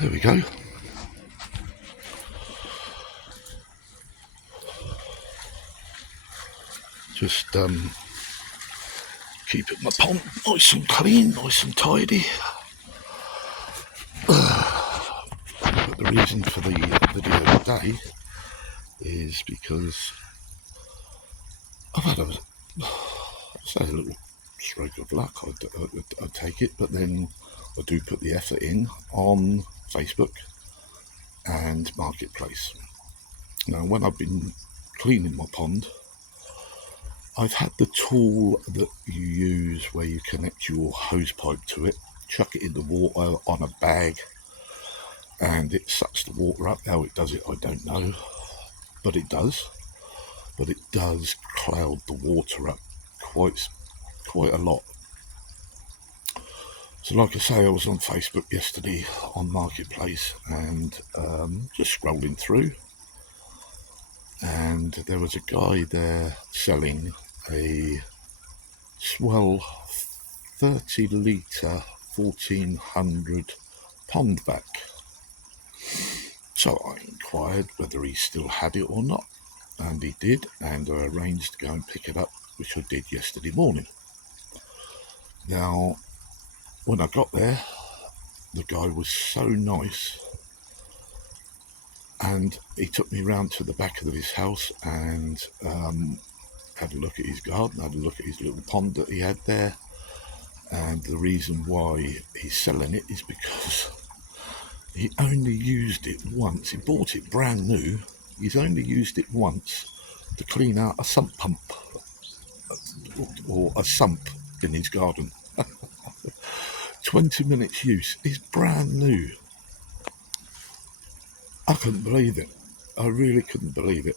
There we go. Just keeping my pond nice and clean, nice and tidy. But the reason for the video today is because I've had a little stroke of luck, I'd take it, but then I do put the effort in on Facebook and Marketplace. Now, when I've been cleaning my pond, I've had the tool that you use where you connect your hose pipe to it, chuck it in the water on a bag, and it sucks the water up. How it does it, I don't know, but it does. But it does cloud the water up quite a lot. So like I say, I was on Facebook yesterday on Marketplace and just scrolling through, and there was a guy there selling a Swell 30 litre 1400 pond vac. So I inquired whether he still had it or not, and he did, and I arranged to go and pick it up, which I did yesterday morning. Now, when I got there, the guy was so nice, and he took me round to the back of his house and had a look at his garden, had a look at his little pond that he had there. And the reason why he's selling it is because he only used it once. He bought it brand new. He's only used it once to clean out a sump pump or a sump in his garden. 20 minutes use. It's brand new. I couldn't believe it. I really couldn't believe it.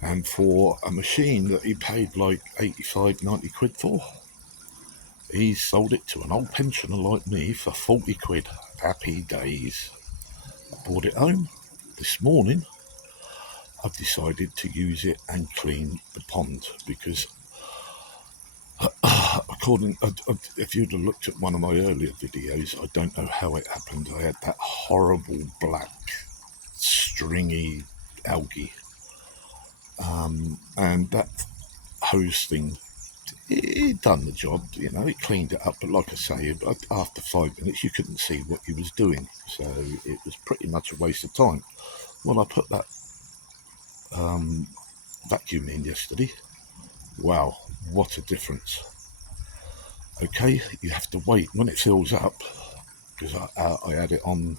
And for a machine that he paid like 85, 90 quid for, he sold it to an old pensioner like me for 40 quid. Happy days. I brought it home. This morning, I've decided to use it and clean the pond because if you'd have looked at one of my earlier videos, I don't know how it happened. I had that horrible black, stringy algae. And that hose thing, it done the job, it cleaned it up. But like I say, after 5 minutes, you couldn't see what he was doing. So it was pretty much a waste of time. When I put that vacuum in yesterday, wow, what a difference. Okay, you have to wait when it fills up, because I had it on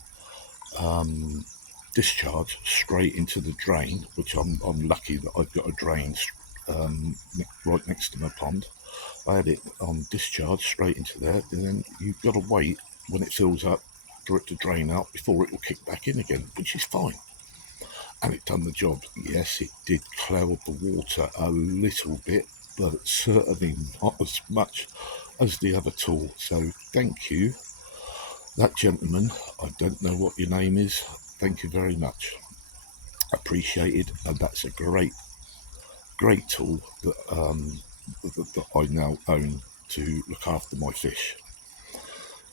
discharge straight into the drain, which I'm lucky that I've got a drain right next to my pond. I had it on discharge straight into there, and then you've got to wait when it fills up for it to drain out before it will kick back in again, which is fine. And it done the job. Yes, it did cloud the water a little bit, but certainly not as much as the other tool. So thank you, that gentleman. I don't know what your name is. Thank you very much. Appreciated, and that's a great tool that I now own to look after my fish.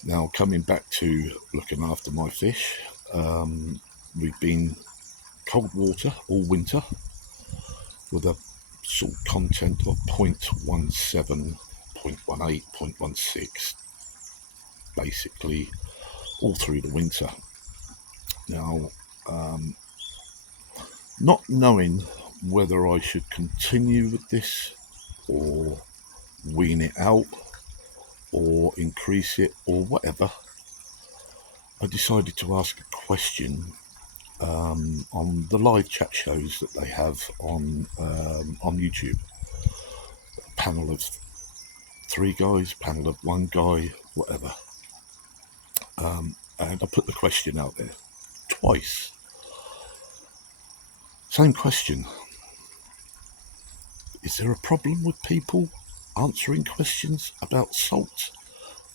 Now, coming back to looking after my fish, we've been cold water all winter with a salt content of 0.17, 0.18, 0.16, basically all through the winter. Now, not knowing whether I should continue with this or wean it out or increase it or whatever, I decided to ask a question on the live chat shows that they have on YouTube. A panel of 3 guys, panel of 1 guy, whatever. And I put the question out there twice. Same question. Is there a problem with people answering questions about salt?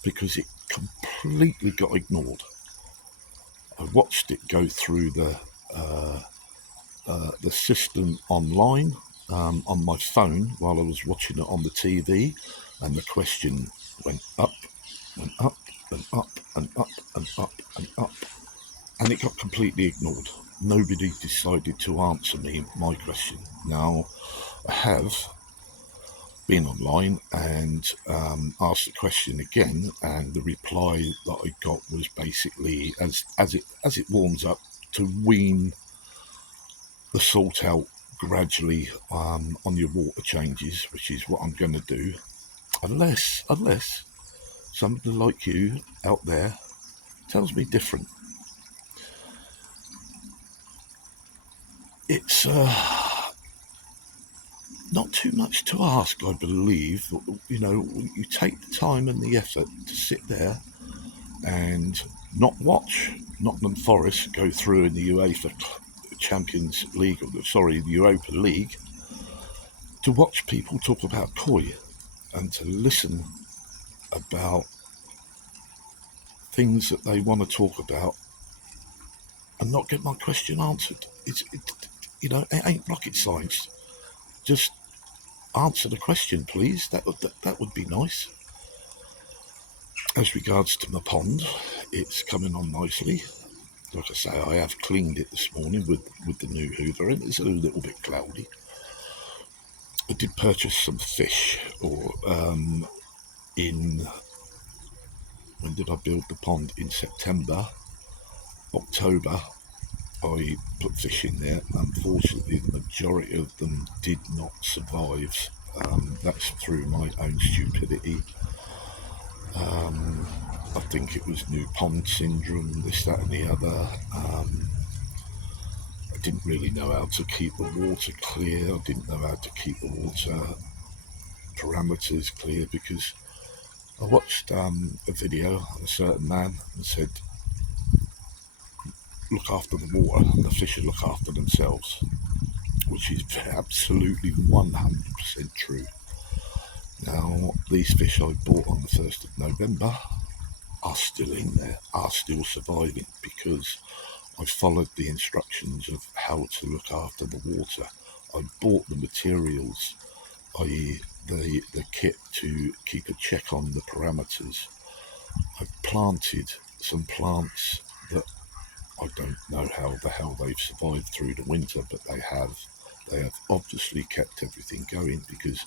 Because it completely got ignored. I watched it go through the system online on my phone while I was watching it on the TV, and the question went up and up and up and up and up and up. and it got completely ignored. Nobody decided to answer me my question. Now, I have been online and asked the question again, and the reply that I got was basically, as it warms up, to wean the salt out gradually on your water changes, which is what I'm going to do, unless somebody like you out there tells me different. It's not too much to ask, I believe. You know, you take the time and the effort to sit there and not watch Nottingham Forest go through in the UEFA Champions League, the Europa League, to watch people talk about koi and to listen about things that they want to talk about and not get my question answered. It ain't rocket science. Just answer the question, please. That would be nice. As regards to my pond, it's coming on nicely. Like I say, I have cleaned it this morning with the new hoover, and it's a little bit cloudy. I did purchase some fish, when did I build the pond? In September, October, I put fish in there. Unfortunately, the majority of them did not survive. That's through my own stupidity. I think it was new pond syndrome, this, that and the other. I didn't really know how to keep the water clear. I didn't know how to keep the water parameters clear, because I watched a video of a certain man and said, look after the water and the fish will look after themselves, which is absolutely 100% true. Now, these fish I bought on the 1st of November are still in there, are still surviving, because I followed the instructions of how to look after the water. I bought the materials, i.e. the kit, to keep a check on the parameters. I planted some plants that I don't know how the hell they've survived through the winter, but they have. They have obviously kept everything going, because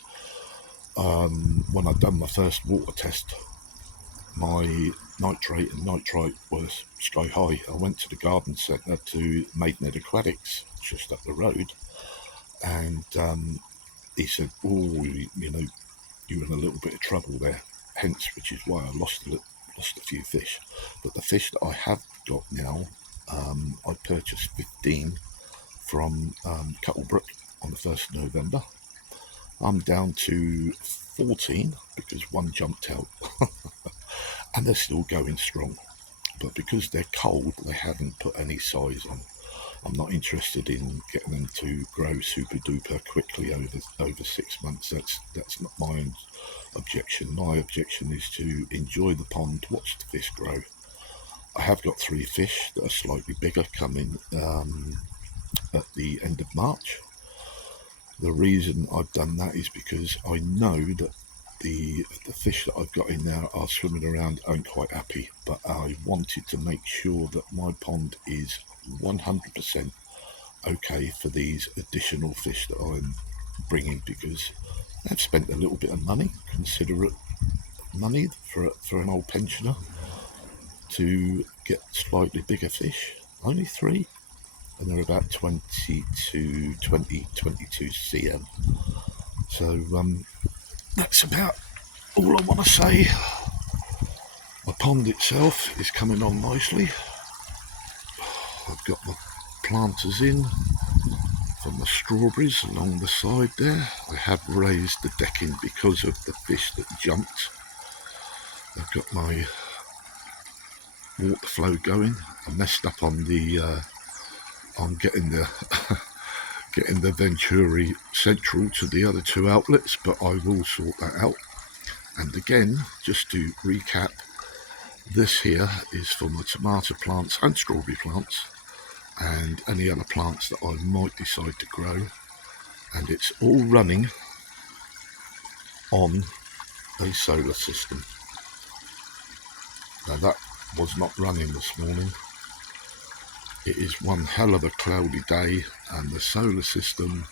when I'd done my first water test, my nitrate and nitrite was sky high. I went to the garden centre to Maidenhead Aquatics, just up the road, and he said, "Oh, you're in a little bit of trouble there." Hence, which is why I lost a few fish. But the fish that I have got now, I purchased 15 from Cuttlebrook on the 1st of November. I'm down to 14 because one jumped out. And they're still going strong. But because they're cold, they haven't put any size on. I'm not interested in getting them to grow super duper quickly over 6 months. That's not my objection. My objection is to enjoy the pond, watch the fish grow. I have got 3 fish that are slightly bigger coming at the end of March. The reason I've done that is because I know that the fish that I've got in there are swimming around, aren't quite happy, but I wanted to make sure that my pond is 100% okay for these additional fish that I'm bringing, because I've spent a little bit of money, considerate money for an old pensioner, to get slightly bigger fish. Only 3, and they're about 22 cm. So that's about all I want to say. My pond itself is coming on nicely. I've got my planters in for my strawberries along the side there. I have raised the decking because of the fish that jumped. I've got my water flow going. I messed up on getting the getting the Venturi central to the other 2 outlets, but I will sort that out. And again, just to recap, this here is for my tomato plants and strawberry plants and any other plants that I might decide to grow, and it's all running on a solar system. Now that was not running this morning. It is one hell of a cloudy day, and the solar system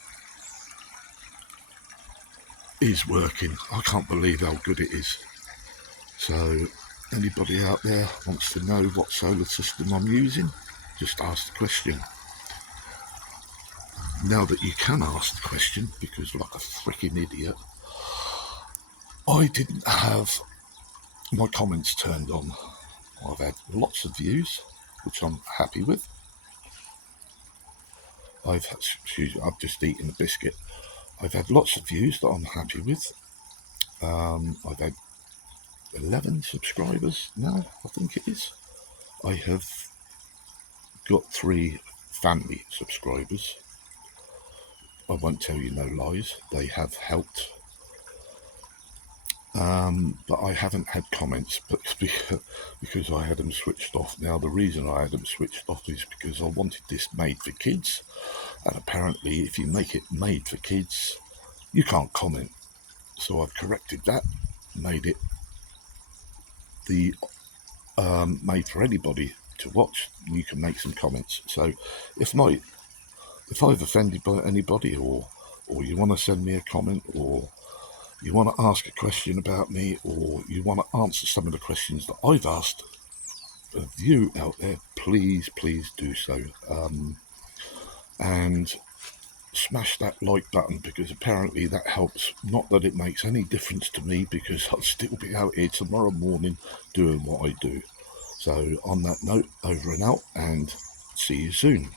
is working. I can't believe how good it is. So anybody out there wants to know what solar system I'm using, just ask the question. Now that you can ask the question, because like a freaking idiot, I didn't have my comments turned on. I've had lots of views, which I'm happy with. I've just eaten a biscuit. I've had lots of views that I'm happy with. I've had 11 subscribers now, I think it is. I have got 3 family subscribers. I won't tell you no lies, they have helped. But I haven't had comments, but because I had them switched off. Now, the reason I had them switched off is because I wanted this made for kids, and apparently if you make it made for kids, you can't comment. So I've corrected that, made it the made for anybody to watch. You can make some comments. So if I've offended by anybody, or you want to send me a comment, or you want to ask a question about me, or you want to answer some of the questions that I've asked of you out there, please do so. And smash that like button, because apparently that helps. Not that it makes any difference to me, because I'll still be out here tomorrow morning doing what I do. So on that note, over and out, and see you soon.